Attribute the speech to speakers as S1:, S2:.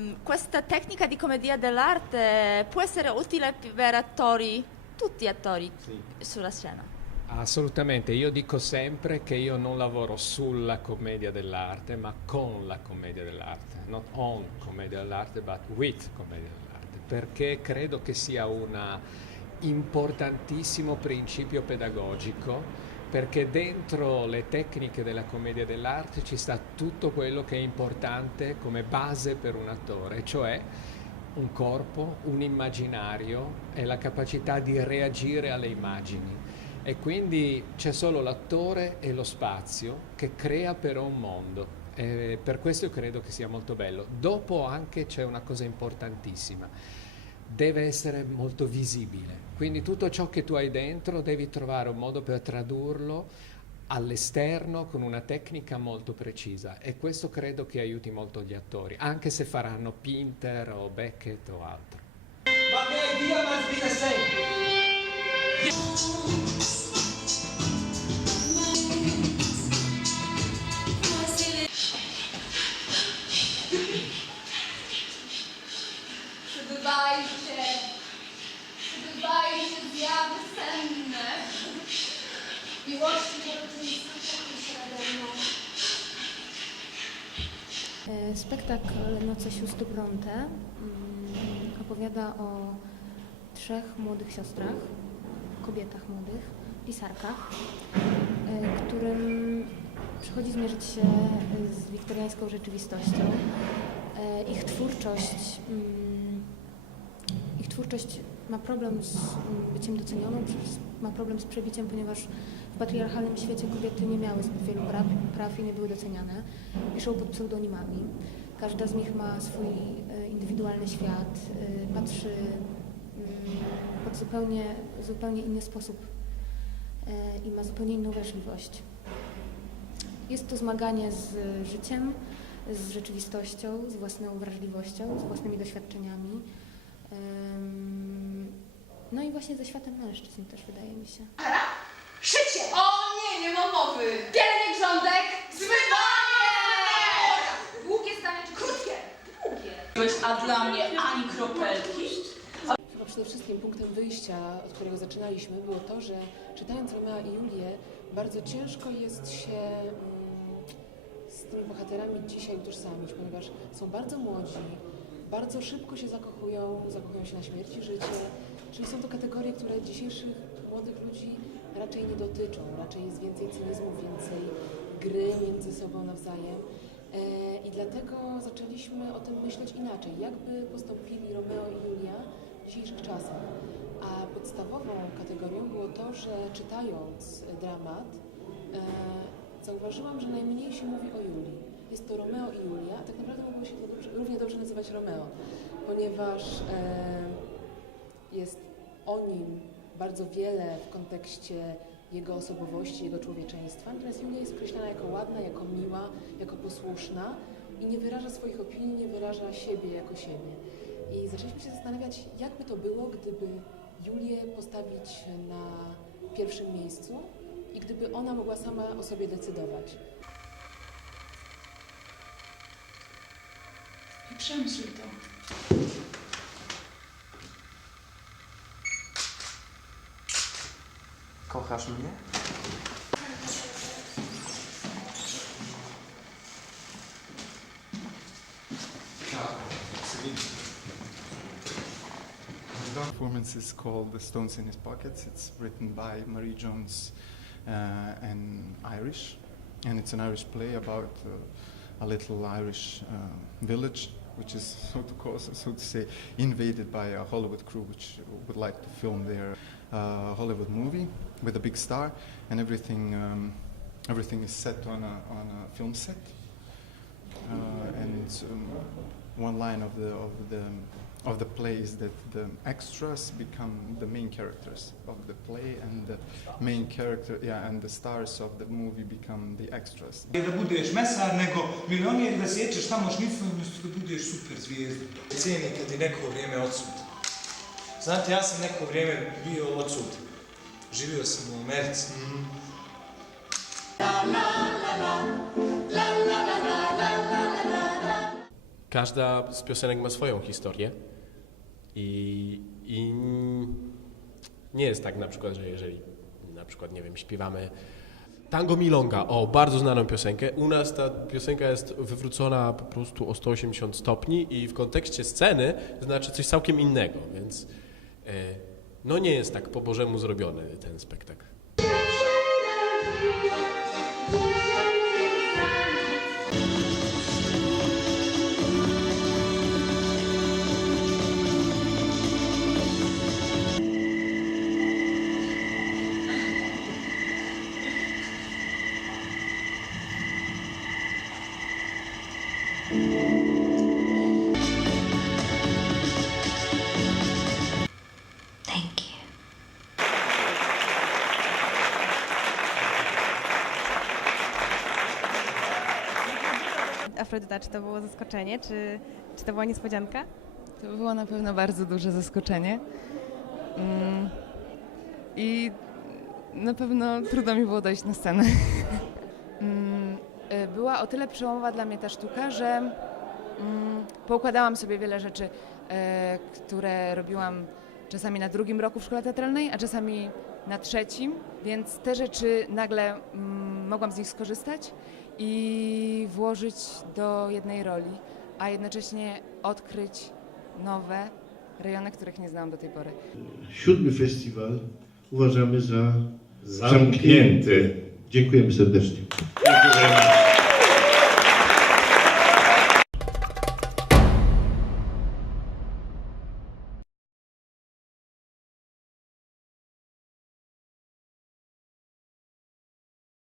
S1: mm, questa tecnica di commedia dell'arte può essere utile per attori, tutti attori sulla scena.
S2: Assolutamente, io dico sempre che io non lavoro sulla commedia dell'arte, ma con la commedia dell'arte, not on commedia dell'arte, but with commedia dell'arte, perché credo che sia un importantissimo principio pedagogico, perché dentro le tecniche della commedia dell'arte ci sta tutto quello che è importante come base per un attore, cioè un corpo, un immaginario e la capacità di reagire alle immagini e quindi c'è solo l'attore e lo spazio che crea però un mondo. E per questo credo che sia molto bello. Dopo anche c'è una cosa importantissima, deve essere molto visibile. Quindi tutto ciò che tu hai dentro devi trovare un modo per tradurlo all'esterno con una tecnica molto precisa e questo credo che aiuti molto gli attori, anche se faranno Pinter o Beckett o altro.
S3: Spektakl Noce Sióstr Bronte mm, opowiada o trzech młodych siostrach, kobietach młodych, pisarkach, e, którym przychodzi zmierzyć się z wiktoriańską rzeczywistością. E, Ich twórczość, mm, ich twórczość ma problem z mm, byciem docenioną, ma problem z przebiciem, ponieważ w patriarchalnym świecie kobiety nie miały zbyt wielu praw, praw i nie były doceniane. Piszą pod pseudonimami. Każda z nich ma swój e, indywidualny świat, e, patrzy mm, pod zupełnie, zupełnie inny sposób e, i ma zupełnie inną wrażliwość. Jest to zmaganie z życiem, z rzeczywistością, z własną wrażliwością, z własnymi doświadczeniami. No i właśnie ze światem mężczyzn też wydaje mi się.
S4: Szycie! O nie, nie ma mowy! Pielnik rządek! Zmywanie! Długie stanie czy krótkie? Długie.
S5: A dla mnie ani kropelki.
S6: Chyba przede wszystkim punktem wyjścia, od którego zaczynaliśmy, było to, że czytając Romea i Julię, bardzo ciężko jest się mm, z tymi bohaterami dzisiaj utożsamić, ponieważ są bardzo młodzi, bardzo szybko się zakochują, zakochują się na śmierć i życie, czyli są to kategorie, które dzisiejszych młodych ludzi raczej nie dotyczą, raczej jest więcej cynizmu, więcej gry między sobą nawzajem. E, I dlatego zaczęliśmy o tym myśleć inaczej, jakby postąpili Romeo i Julia w dzisiejszych czasach. A podstawową kategorią było to, że czytając dramat, e, zauważyłam, że najmniej się mówi o Julii. Jest to Romeo i Julia, tak naprawdę mogło się to równie dobrze nazywać Romeo, ponieważ e, jest o nim bardzo wiele w kontekście jego osobowości, jego człowieczeństwa, natomiast Julia jest określana jako ładna, jako miła, jako posłuszna i nie wyraża swoich opinii, nie wyraża siebie jako siebie. I zaczęliśmy się zastanawiać, jak by to było, gdyby Julię postawić na pierwszym miejscu i gdyby ona mogła sama o sobie decydować.
S5: I przemyśl to.
S7: Kochasz mnie?
S8: The performance is called The Stones in His Pockets. It's written by Marie Jones uh, and Irish, and it's an Irish play about uh, a little Irish uh, village, which is so to so to say, invaded by a Hollywood crew, which would like to film their uh, Hollywood movie with a big star, and everything um, everything is set on a on a film set. Uh, and um, one line of the of the of the play is that the extras become the main characters of the play, and the main character, yeah, and the stars of the movie become the extras.
S9: Da budeš mesar, nego da šnicu budeš super zvijezda. Cijeni kad je neko vrijeme odsud. Znate, ja sam neko vrijeme bio odsud. Živio sam u Americi.
S10: każda z piosenek ma swoją historię i, i nie jest tak na przykład, że jeżeli na przykład, nie wiem, śpiewamy Tango Milonga, o, bardzo znaną piosenkę. U nas ta piosenka jest wywrócona po prostu o 180 stopni i w kontekście sceny znaczy coś całkiem innego, więc e, no nie jest tak po Bożemu zrobiony ten spektakl.
S11: Afrodyta, czy to było zaskoczenie, czy, czy to była niespodzianka?
S12: To było na pewno bardzo duże zaskoczenie. Mm. I na pewno trudno mi było dojść na scenę.
S9: Mm, y, Była o tyle przełomowa dla mnie ta sztuka, że mm, poukładałam sobie wiele rzeczy, e, które robiłam czasami na drugim roku w szkole teatralnej, a czasami na trzecim, więc te rzeczy nagle mm, mogłam z nich skorzystać i włożyć do jednej roli, a jednocześnie odkryć nowe rejony, których nie znałam do tej pory.
S13: Siódmy festiwal uważamy za zamknięty. Dziękujemy serdecznie.